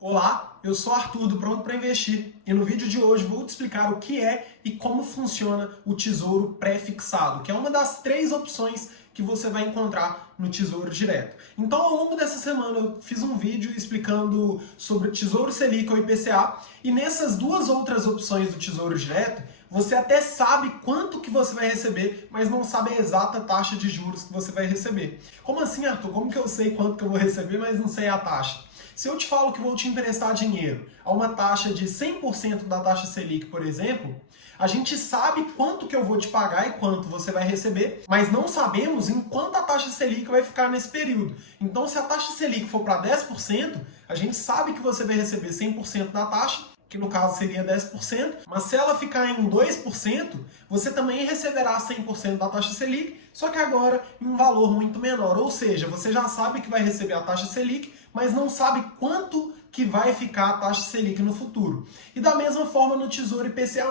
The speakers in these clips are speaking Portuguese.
Olá, eu sou Arthur do Pronto para Investir e no vídeo de hoje vou te explicar o que é e como funciona o Tesouro Pré-Fixado, que é uma das 3 opções que você vai encontrar no Tesouro Direto. Então, ao longo dessa semana eu fiz um vídeo explicando sobre o Tesouro Selic ou IPCA e nessas 2 outras opções do Tesouro Direto, você até sabe quanto que você vai receber, mas não sabe a exata taxa de juros que você vai receber. Como assim, Arthur? Como que eu sei quanto que eu vou receber, mas não sei a taxa? Se eu te falo que vou te emprestar dinheiro a uma taxa de 100% da taxa Selic, por exemplo, a gente sabe quanto que eu vou te pagar e quanto você vai receber, mas não sabemos em quanto a taxa Selic vai ficar nesse período. Então, se a taxa Selic for para 10%, a gente sabe que você vai receber 100% da taxa, que no caso seria 10%, mas se ela ficar em 2%, você também receberá 100% da taxa Selic, só que agora em um valor muito menor. Ou seja, você já sabe que vai receber a taxa Selic, mas não sabe quanto que vai ficar a taxa Selic no futuro. E da mesma forma no Tesouro IPCA+,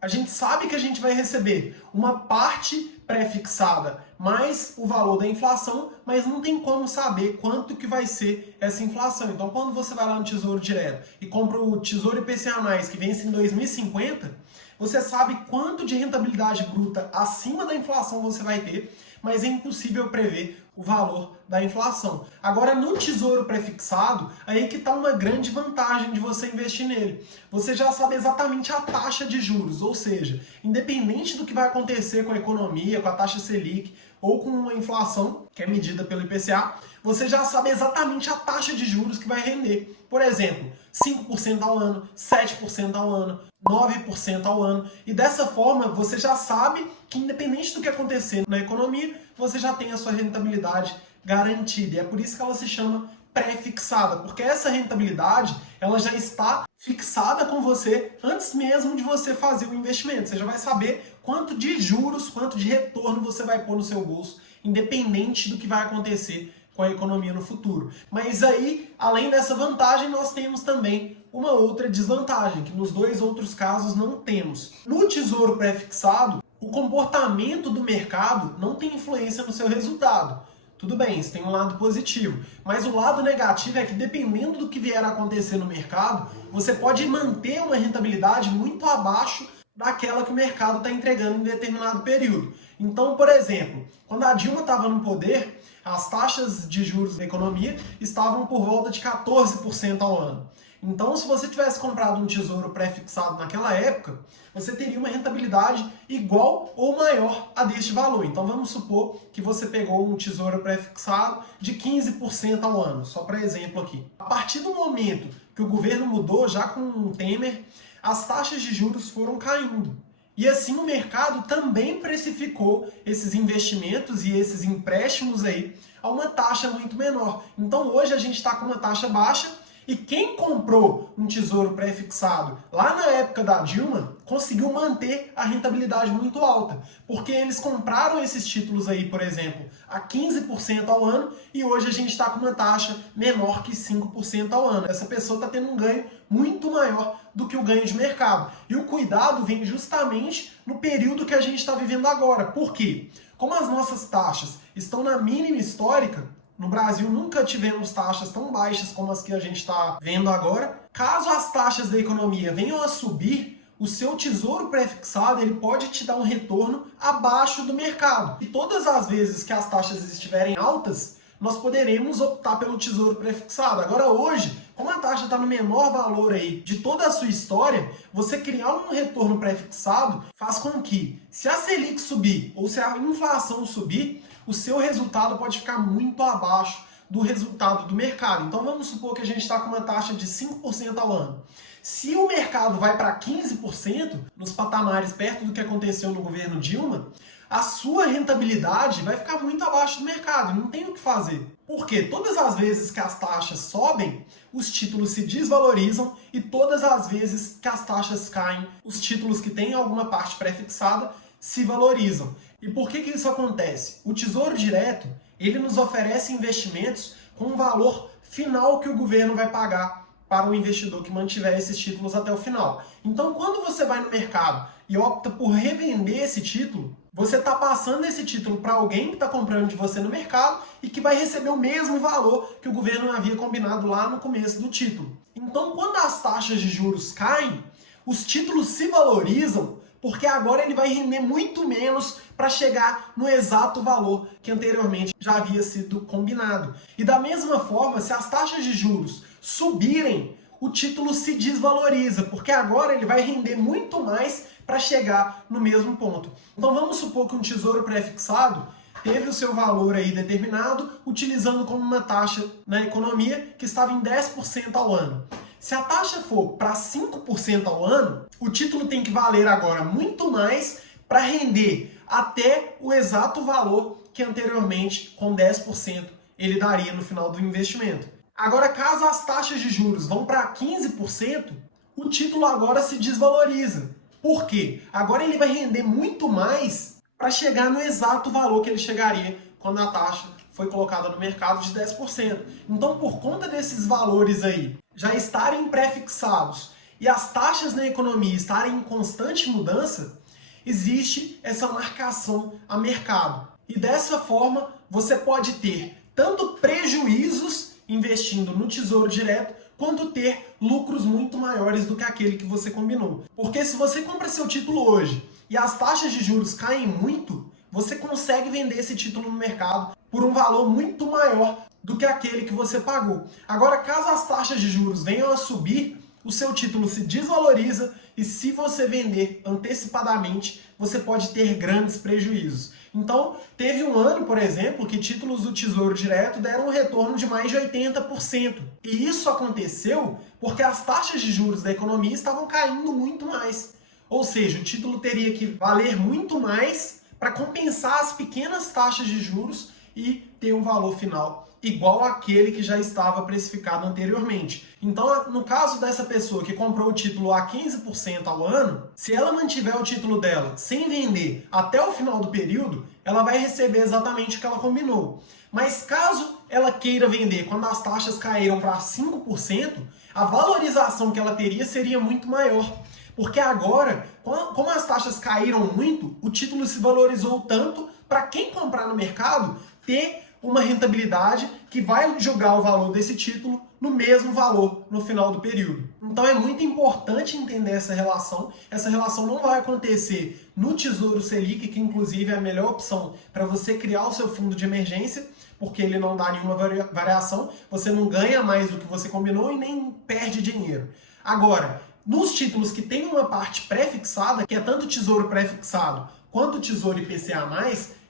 a gente sabe que a gente vai receber uma parte pré-fixada mais o valor da inflação, mas não tem como saber quanto que vai ser essa inflação. Então, quando você vai lá no Tesouro Direto e compra o Tesouro IPCA+, que vence em 2050, você sabe quanto de rentabilidade bruta acima da inflação você vai ter, mas é impossível prever o valor da inflação. Agora, no Tesouro Pré-Fixado, aí que está uma grande vantagem de você investir nele. Você já sabe exatamente a taxa de juros, ou seja, independente do que vai acontecer com a economia, com a taxa Selic ou com a inflação, que é medida pelo IPCA, você já sabe exatamente a taxa de juros que vai render. Por exemplo, 5% ao ano, 7% ao ano, 9% ao ano. E dessa forma, você já sabe que independente do que acontecer na economia, você já tem a sua rentabilidade garantida. E é por isso que ela se chama pré-fixada, porque essa rentabilidade ela já está fixada com você antes mesmo de você fazer o investimento. Você já vai saber quanto de juros, quanto de retorno você vai pôr no seu bolso, independente do que vai acontecer com a economia no futuro. Mas aí, além dessa vantagem, nós temos também uma outra desvantagem, que nos 2 outros casos não temos. No Tesouro Pré-Fixado, o comportamento do mercado não tem influência no seu resultado. Tudo bem, isso tem um lado positivo, mas o lado negativo é que dependendo do que vier a acontecer no mercado, você pode manter uma rentabilidade muito abaixo daquela que o mercado está entregando em determinado período. Então, por exemplo, quando a Dilma estava no poder, as taxas de juros da economia estavam por volta de 14% ao ano. Então, se você tivesse comprado um tesouro pré-fixado naquela época, você teria uma rentabilidade igual ou maior a deste valor. Então, vamos supor que você pegou um tesouro pré-fixado de 15% ao ano, só para exemplo aqui. A partir do momento que o governo mudou, já com o Temer, as taxas de juros foram caindo. E assim o mercado também precificou esses investimentos e esses empréstimos aí a uma taxa muito menor. Então hoje a gente está com uma taxa baixa e quem comprou um tesouro pré-fixado lá na época da Dilma conseguiu manter a rentabilidade muito alta, porque eles compraram esses títulos aí, por exemplo, a 15% ao ano e hoje a gente está com uma taxa menor que 5% ao ano. Essa pessoa está tendo um ganho muito maior do que o ganho de mercado. E o cuidado vem justamente no período que a gente está vivendo agora. Por quê? Como as nossas taxas estão na mínima histórica, no Brasil nunca tivemos taxas tão baixas como as que a gente está vendo agora. Caso as taxas da economia venham a subir, o seu tesouro pré-fixado ele pode te dar um retorno abaixo do mercado. E todas as vezes que as taxas estiverem altas, nós poderemos optar pelo tesouro pré-fixado. Agora hoje, como a taxa está no menor valor aí de toda a sua história, você criar um retorno pré-fixado faz com que, se a Selic subir ou se a inflação subir, o seu resultado pode ficar muito abaixo do resultado do mercado. Então vamos supor que a gente está com uma taxa de 5% ao ano. Se o mercado vai para 15%, nos patamares perto do que aconteceu no governo Dilma, a sua rentabilidade vai ficar muito abaixo do mercado, não tem o que fazer. Porque todas as vezes que as taxas sobem, os títulos se desvalorizam e todas as vezes que as taxas caem, os títulos que têm alguma parte pré-fixada se valorizam. E por que isso acontece? O Tesouro Direto, ele nos oferece investimentos com um valor final que o governo vai pagar para o investidor que mantiver esses títulos até o final. Então, quando você vai no mercado e opta por revender esse título, você está passando esse título para alguém que está comprando de você no mercado e que vai receber o mesmo valor que o governo havia combinado lá no começo do título. Então, quando as taxas de juros caem, os títulos se valorizam porque agora ele vai render muito menos para chegar no exato valor que anteriormente já havia sido combinado. E da mesma forma, se as taxas de juros subirem, o título se desvaloriza, porque agora ele vai render muito mais para chegar no mesmo ponto. Então vamos supor que um tesouro pré-fixado teve o seu valor aí determinado, utilizando como uma taxa na economia que estava em 10% ao ano. Se a taxa for para 5% ao ano, o título tem que valer agora muito mais para render até o exato valor que anteriormente, com 10%, ele daria no final do investimento. Agora, caso as taxas de juros vão para 15%, o título agora se desvaloriza. Por quê? Agora ele vai render muito mais para chegar no exato valor que ele chegaria quando a taxa foi colocada no mercado de 10%. Então, por conta desses valores aí já estarem pré-fixados e as taxas na economia estarem em constante mudança, existe essa marcação a mercado. E dessa forma, você pode ter tanto prejuízos investindo no Tesouro Direto, quanto ter lucros muito maiores do que aquele que você combinou. Porque se você compra seu título hoje e as taxas de juros caem muito, você consegue vender esse título no mercado por um valor muito maior do que aquele que você pagou. Agora, caso as taxas de juros venham a subir, o seu título se desvaloriza e se você vender antecipadamente, você pode ter grandes prejuízos. Então, teve um ano, por exemplo, que títulos do Tesouro Direto deram um retorno de mais de 80%. E isso aconteceu porque as taxas de juros da economia estavam caindo muito mais. Ou seja, o título teria que valer muito mais para compensar as pequenas taxas de juros e ter um valor final igual àquele que já estava precificado anteriormente. Então, no caso dessa pessoa que comprou o título a 15% ao ano, se ela mantiver o título dela sem vender até o final do período, ela vai receber exatamente o que ela combinou. Mas caso ela queira vender quando as taxas caíram para 5%, a valorização que ela teria seria muito maior. Porque agora, como as taxas caíram muito, o título se valorizou tanto para quem comprar no mercado ter uma rentabilidade que vai jogar o valor desse título no mesmo valor no final do período. Então é muito importante entender essa relação. Essa relação não vai acontecer no Tesouro Selic, que inclusive é a melhor opção para você criar o seu fundo de emergência, porque ele não dá nenhuma variação, você não ganha mais do que você combinou e nem perde dinheiro. Agora, nos títulos que tem uma parte pré-fixada, que é tanto Tesouro pré-fixado quanto Tesouro IPCA+,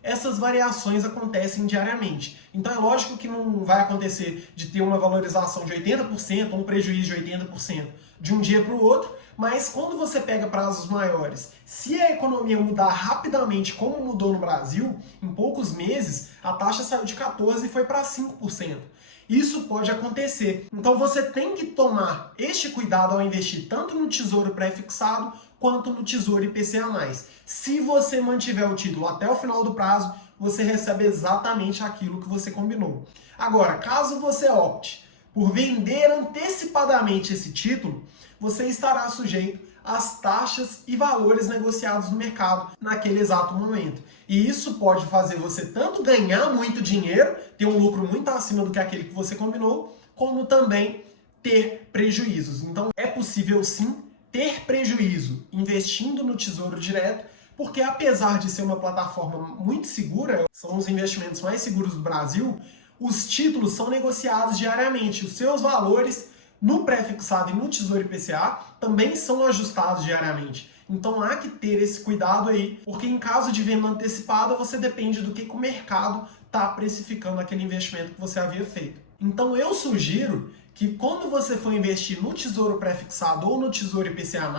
essas variações acontecem diariamente. Então é lógico que não vai acontecer de ter uma valorização de 80% ou um prejuízo de 80% de um dia para o outro, mas quando você pega prazos maiores, se a economia mudar rapidamente como mudou no Brasil, em poucos meses, a taxa saiu de 14% e foi para 5%. Isso pode acontecer. Então você tem que tomar este cuidado ao investir tanto no Tesouro pré-fixado quanto no Tesouro IPCA+. Se você mantiver o título até o final do prazo, você recebe exatamente aquilo que você combinou. Agora, caso você opte por vender antecipadamente esse título, você estará sujeito às taxas e valores negociados no mercado naquele exato momento. E isso pode fazer você tanto ganhar muito dinheiro, ter um lucro muito acima do que aquele que você combinou, como também ter prejuízos. Então é possível sim ter prejuízo investindo no Tesouro Direto, porque apesar de ser uma plataforma muito segura, são os investimentos mais seguros do Brasil, os títulos são negociados diariamente. Os seus valores no pré-fixado e no Tesouro IPCA também são ajustados diariamente. Então há que ter esse cuidado aí, porque em caso de venda antecipada, você depende do que o mercado está precificando aquele investimento que você havia feito. Então eu sugiro que quando você for investir no Tesouro pré-fixado ou no Tesouro IPCA+,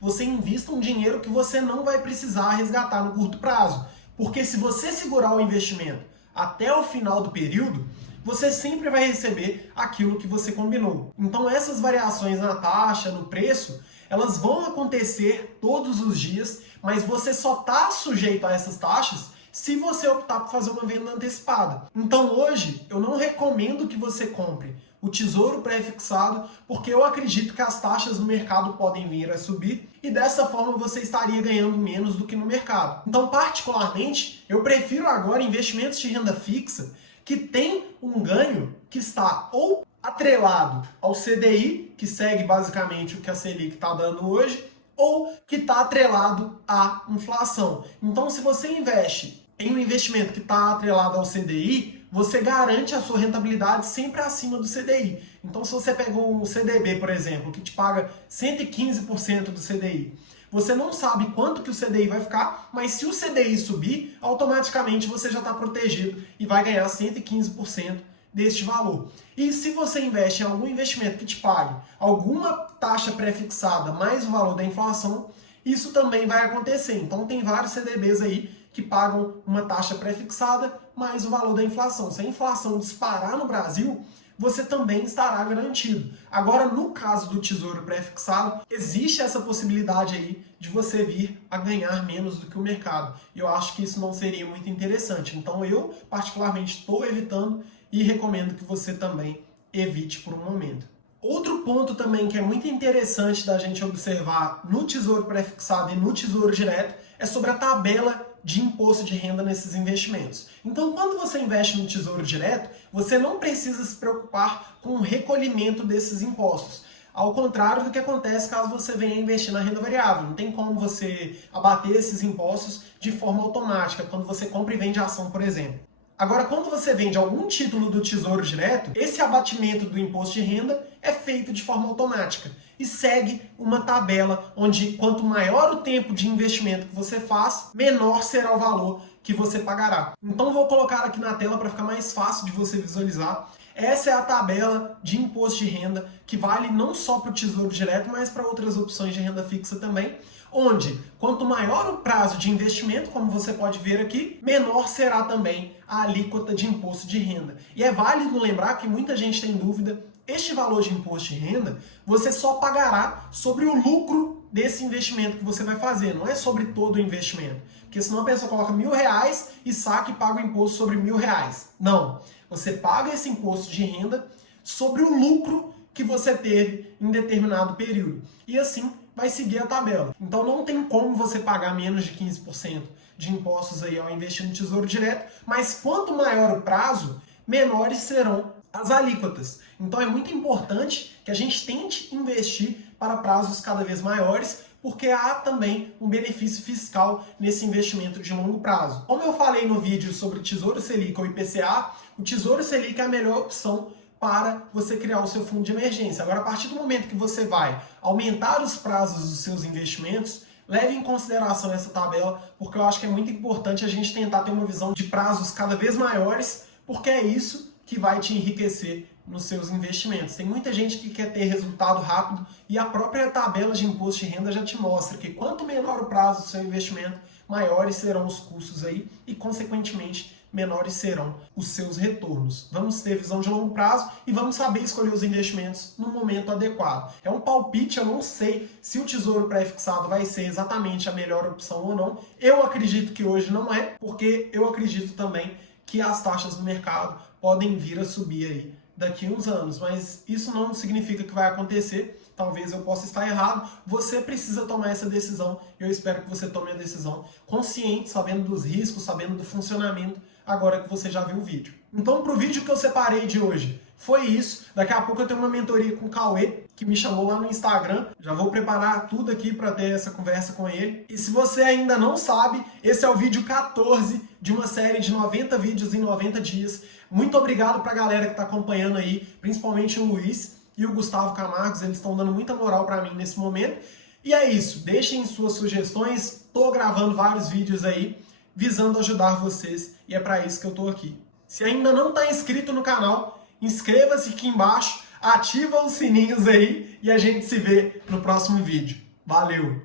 você invista um dinheiro que você não vai precisar resgatar no curto prazo. Porque se você segurar o investimento até o final do período, você sempre vai receber aquilo que você combinou. Então essas variações na taxa, no preço, elas vão acontecer todos os dias, mas você só está sujeito a essas taxas se você optar por fazer uma venda antecipada. Então hoje eu não recomendo que você compre o Tesouro pré-fixado, porque eu acredito que as taxas no mercado podem vir a subir e dessa forma você estaria ganhando menos do que no mercado. Então, particularmente, eu prefiro agora investimentos de renda fixa que tem um ganho que está ou atrelado ao CDI, que segue basicamente o que a Selic está dando hoje, ou que está atrelado à inflação. Então, se você investe em um investimento que está atrelado ao CDI, você garante a sua rentabilidade sempre acima do CDI. Então, se você pega um CDB, por exemplo, que te paga 115% do CDI, você não sabe quanto que o CDI vai ficar, mas se o CDI subir, automaticamente você já está protegido e vai ganhar 115% deste valor. E se você investe em algum investimento que te pague alguma taxa pré-fixada mais o valor da inflação, isso também vai acontecer. Então tem vários CDBs aí que pagam uma taxa pré-fixada mais o valor da inflação. Se a inflação disparar no Brasil, você também estará garantido. Agora, no caso do Tesouro Pré-fixado, existe essa possibilidade aí de você vir a ganhar menos do que o mercado. E eu acho que isso não seria muito interessante. Então eu, particularmente, estou evitando e recomendo que você também evite por um momento. Outro ponto também que é muito interessante da gente observar no Tesouro Pré-fixado e no Tesouro Direto é sobre a tabela de imposto de renda nesses investimentos. Então, quando você investe no Tesouro Direto, você não precisa se preocupar com o recolhimento desses impostos. Ao contrário do que acontece caso você venha investir na renda variável. Não tem como você abater esses impostos de forma automática, quando você compra e vende ação, por exemplo. Agora, quando você vende algum título do Tesouro Direto, esse abatimento do imposto de renda é feito de forma automática e segue uma tabela onde quanto maior o tempo de investimento que você faz, menor será o valor que você pagará. Então vou colocar aqui na tela para ficar mais fácil de você visualizar. Essa é a tabela de imposto de renda que vale não só para o Tesouro Direto, mas para outras opções de renda fixa também, onde quanto maior o prazo de investimento, como você pode ver aqui, menor será também a alíquota de imposto de renda. E é válido lembrar que muita gente tem dúvida, este valor de imposto de renda você só pagará sobre o lucro desse investimento que você vai fazer, não é sobre todo o investimento. Porque senão a pessoa coloca R$1.000 e saca e paga o imposto sobre R$1.000. Não, você paga esse imposto de renda sobre o lucro que você teve em determinado período. E assim vai seguir a tabela. Então não tem como você pagar menos de 15% de impostos aí ao investir no Tesouro Direto, mas quanto maior o prazo, menores serão as alíquotas. Então é muito importante que a gente tente investir para prazos cada vez maiores, porque há também um benefício fiscal nesse investimento de longo prazo. Como eu falei no vídeo sobre Tesouro Selic ou IPCA, o Tesouro Selic é a melhor opção para você criar o seu fundo de emergência. Agora, a partir do momento que você vai aumentar os prazos dos seus investimentos, leve em consideração essa tabela, porque eu acho que é muito importante a gente tentar ter uma visão de prazos cada vez maiores, porque é isso que vai te enriquecer nos seus investimentos. Tem muita gente que quer ter resultado rápido e a própria tabela de imposto de renda já te mostra que quanto menor o prazo do seu investimento, maiores serão os custos aí e, consequentemente, menores serão os seus retornos. Vamos ter visão de longo prazo e vamos saber escolher os investimentos no momento adequado. É um palpite, eu não sei se o Tesouro Pré-fixado vai ser exatamente a melhor opção ou não. Eu acredito que hoje não é, porque eu acredito também que as taxas do mercado podem vir a subir aí daqui a uns anos, mas isso não significa que vai acontecer. Talvez eu possa estar errado. Você precisa tomar essa decisão. Eu espero que você tome a decisão consciente, sabendo dos riscos, sabendo do funcionamento, agora que você já viu o vídeo. Então, para o vídeo que eu separei de hoje, foi isso. Daqui a pouco eu tenho uma mentoria com o Cauê, que me chamou lá no Instagram. Já vou preparar tudo aqui para ter essa conversa com ele. E se você ainda não sabe, esse é o vídeo 14 de uma série de 90 vídeos em 90 dias. Muito obrigado para a galera que está acompanhando aí, principalmente o Luiz e o Gustavo Camargos, eles estão dando muita moral para mim nesse momento. E é isso, deixem suas sugestões, estou gravando vários vídeos aí, visando ajudar vocês, e é para isso que eu estou aqui. Se ainda não está inscrito no canal, inscreva-se aqui embaixo, ativa os sininhos aí, e a gente se vê no próximo vídeo. Valeu!